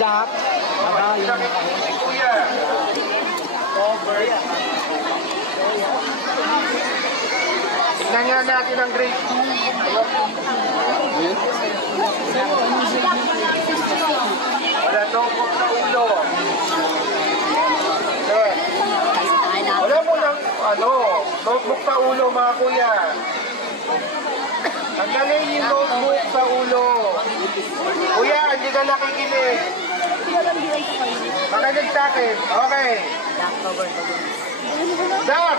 Dap. Kuya. Cover. Tignan nga natin ang grade 2. Wala tokok sa ulo. Wala mo ng notebook sa ulo mga kuya. Tanggalin yung notebook sa ulo. Kuya, hindi ka nakikinig. Makinig sa akin. Okay. Stop!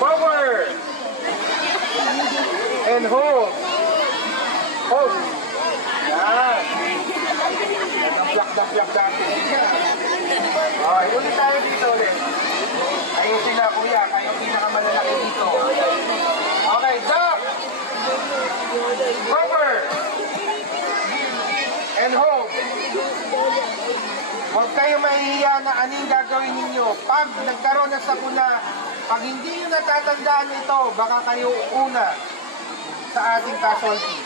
Cover! And hold. Hold. Yan. Plak-plak dati. Okay, ulit tayo dito ulit. Ayusin na kuya, kayo pinakamalalaki dito. Okay, stop! Cover! And hold. Huwag kayo mahihiya na anong gagawin ninyo. Pag nagkaroon ng sakuna, pag hindi nyo natatandaan ito, baka kayo una sa ating casualty.